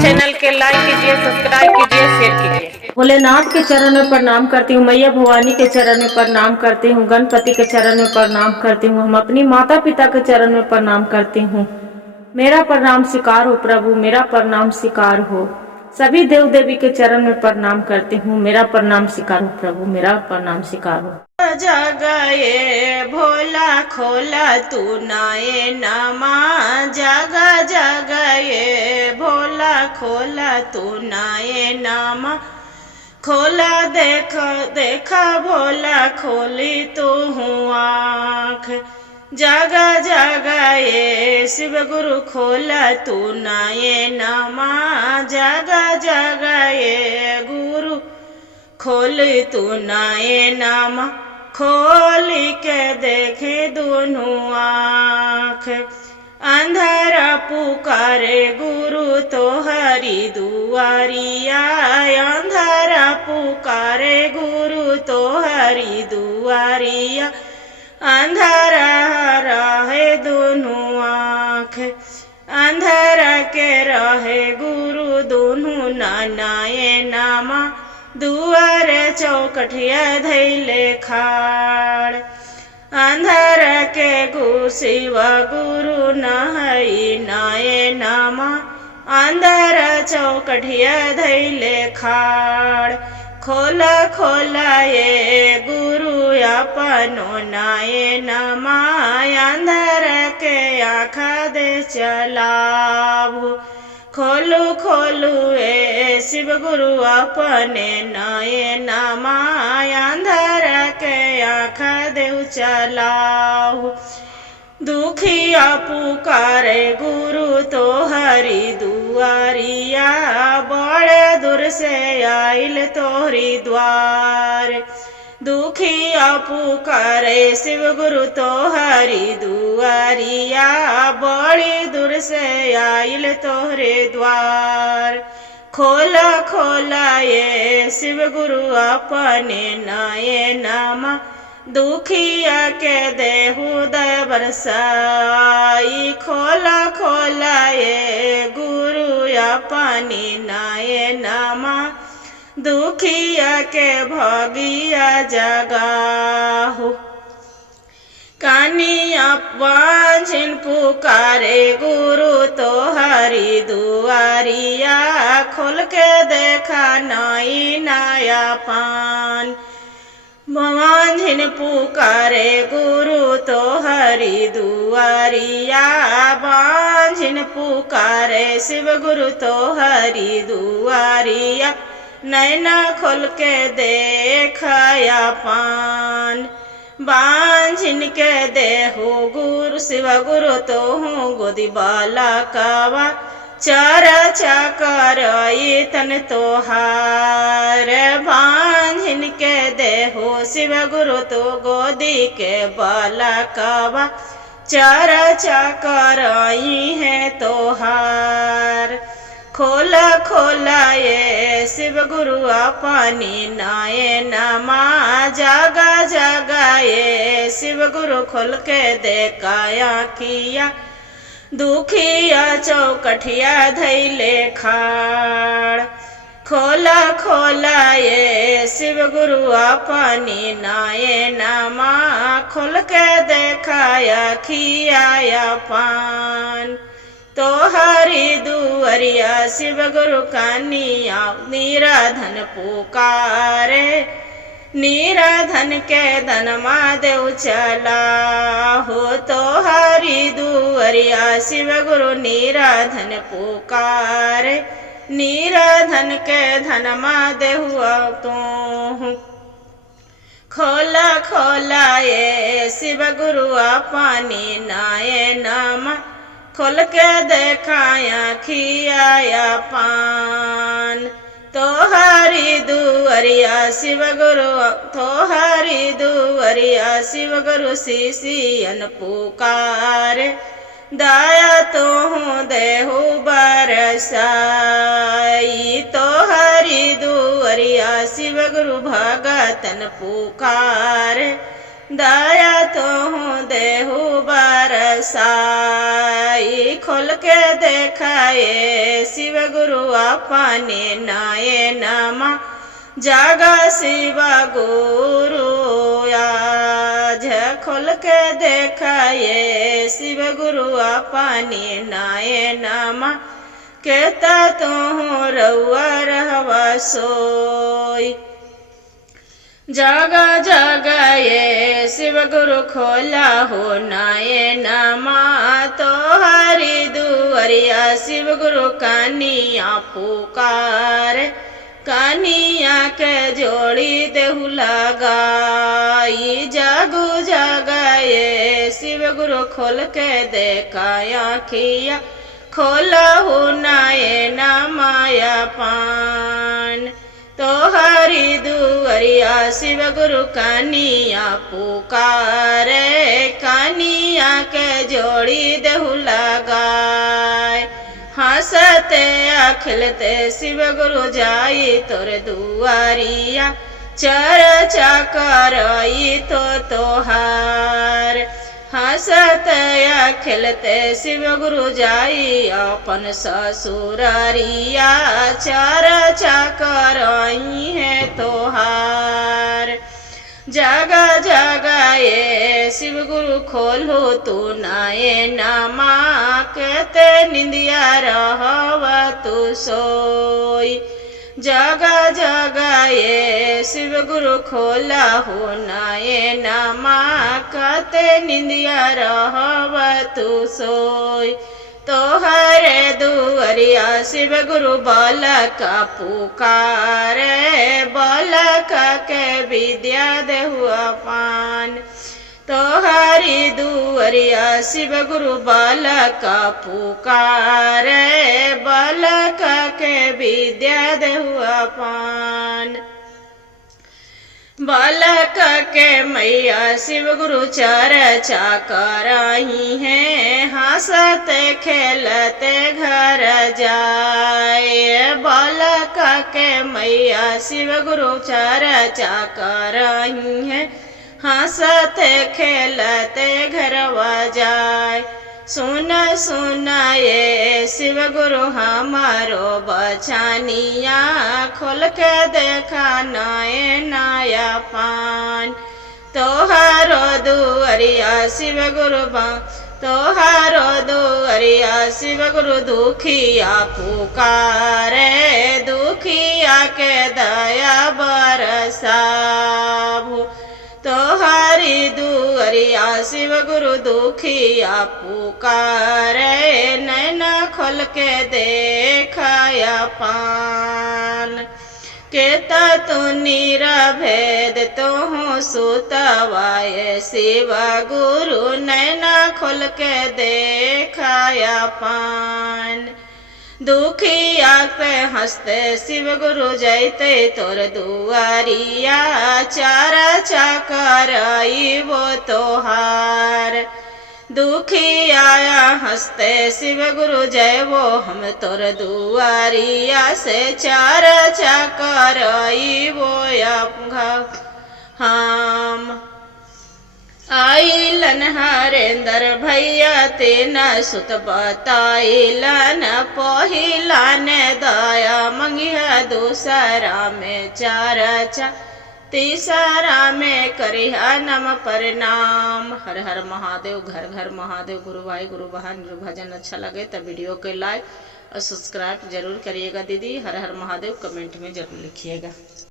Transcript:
Channel के लाइक कीजिए, subscribe कीजिए, शेयर कीजिए। भोलेनाथ के चरण में प्रणाम करती हूँ, मैया भवानी के चरण में प्रणाम करती हूँ, गणपति के चरण में प्रणाम करती हूँ, हम अपनी माता पिता के चरण में प्रणाम करती हूँ। मेरा प्रणाम स्वीकार हो प्रभु, मेरा प्रणाम स्वीकार हो। सभी देव देवी के चरण में प्रणाम करती हूँ, मेरा प्रणाम स्वीकार हो प्रभु, मेरा प्रणाम स्वीकार हो। जगये भोला खोला तू नाये नमा, जगा जगये भोला खोला तू नाये नमा। खोला देख देखा भोला खोली तू हूँ आँख, जगा जगये शिव गुरु खोला तू नाये नमा, जगा जगये गुरु खोली तू नाये नमा। खोली के देखे दोनों आँख, अंधारा पुकारे गुरु तो हरी दुआरिया, अंधारा पुकारे गुरु तो हरी दुआरिया। अंधारा रहे दोनों आँख, अंधारा के रहे गुरु दोनों नाये नामा। दुआरे चौकठिया धैले खाड़, अंधार के शिव गुरु नहई नाये नामा। अंधार चौकठिया धैले खाड़, खोला खोला ये गुरु अपनो नाये नमा। अंधार के आँखा दे चलाबू, खोलू खोलू ए शिव गुरु अपने नाये नमा। अंधार के आँखा देव चलाऊ, दुखिया पुकारे गुरु तो हरी दुआरिया, बड़े दूर से आइल तोहरी द्वार। दुखिया पुकारे शिव गुरु तो हरी दुआरिया, बड़ी दूर से आइल तोहरे द्वार। खोला खोला ये शिव गुरु अपने नाये नमा, दुखिया के देहु दय बरसाई। खोला खोला ये गुरु अपने नाये नमा, दुखिया के भगिया जगाहु। कानिया बांझिन पुकारे गुरु तो हरी दुआरिया, खोल के देखा नाई नाया पान। बांझिन पुकारे गुरु तो हरी दुआरिया, बांझिन पुकारे शिव गुरु तो हरी दुआरिया। नैना खोल के देखया पान, बांझिन के देहु गुरु शिव गुरु तो हूँ गोदी बाला कावा। चारा चाकर तन तोहार, बांझिन के देहु शिव गुरु तो गोदी के बाला कावा। चारा चाकर है तोहार, खोला खोला ये शिव गुरु अपनी नाये नमा। जागा जागा ये शिव गुरु खोल के देखाया किया, दुखिया चौकठिया धैले खाड़। खोला खोला ये शिव गुरु अपनी नाये नमा, खोल के देखाया खियाया पान। तो हरी दुआरिया शिव गुरु कानिया, निराधन पुकारे। निराधन के धनमा देव चला हो, तो हरी दुआरिया शिव गुरु निराधन पुकारे। निराधन के धनमा देव तो खोला खोला ये शिव गुरु अपनी नाये नमा, खोल के देखाया खियाया पान। तो हरी दुआरिया शिव गुरु, तो हरी दुआरिया शिव गुरु शिशियन पुकारे। दया तो हूँ देहु बरसाई, तो हरी दुआरिया शिव गुरु भगतन पुकारे। दया तो हूँ देहु बरसाई, खोल के देखाए शिव गुरु अपने नयनमा जागा शिव गुरु आज खोल के देखाए शिव गुरु अपने नयनमा कहता तू रउआ रहवा सोई जागा जागा ये शिव गुरु खोला हो नयनमा तो हरि दुआरिया शिव गुरु कानिया पुकार कानिया के जोड़ी देहु लगाई जागू जागा ये शिव गुरु खोल के देखा आँखिया खोला हो नयनमा पान तो हरि दुआरिया शिव गुरु कानिया पुकारे कानिया के जोड़ी देहु लगाए हंसते खिलते शिव गुरु जाई तोर दुआरिया चर्चा करई तो तोहार हंसते खिलते शिव गुरु जाई अपन ससुरारिया चर्चा करई है तोहार जागा जागा ये शिव गुरु खोलो तू नयनमा कहते निंदिया रहवा तू सोई जागा जागा ये शिव गुरु खोला हो नयनमा कहते निंदिया रहवा तू सोई तो हरे दुआरिया शिव गुरु बालका पुकारे बालका के विद्या देहु पान तो हरि दुआरिया शिव गुरु बालका पुकारे बालका के विद्या देहु पान बालक के मैया शिव गुरु चर्चा करही हैं हंसते खेलते घर जाए बालक के मैया शिव गुरु चर्चा करही हैं हंसते खेलते घरवा जाए सुन सुन ये शिव गुरु हमारो बचानिया खोल के देखा नया पान तोहारो दुआरिया शिव गुरु तोहारो दुआरिया शिव गुरु दुखिया पुकारे दुखिया के दया बरसाबू तोहारी दुआरिया शिव गुरु दुखिया पुकारे नैना खोल के देखाया पान केता तू निरभेद तोहू सुतवाए शिव गुरु नैना खोल के देखाया पान दुखिया पे हंसते शिव गुरु जैते तोर दुआरिया चर्चा करई वो तोहार दुखिया हंसते शिव गुरु जय वो हम तोर दुआरिया से चर्चा करई वो हम आइलन हरेंद्र भैया तेन सुत बताइलन पहिलन दया मंगिया दूसरा में चर्चा तीसरा में करिहा नम प्रणाम। हर हर महादेव, घर घर महादेव। गुरु भाई गुरु बहन भजन अच्छा लगे तो वीडियो के लाइक और सब्सक्राइब जरूर करिएगा दीदी। हर हर महादेव कमेंट में जरूर लिखिएगा।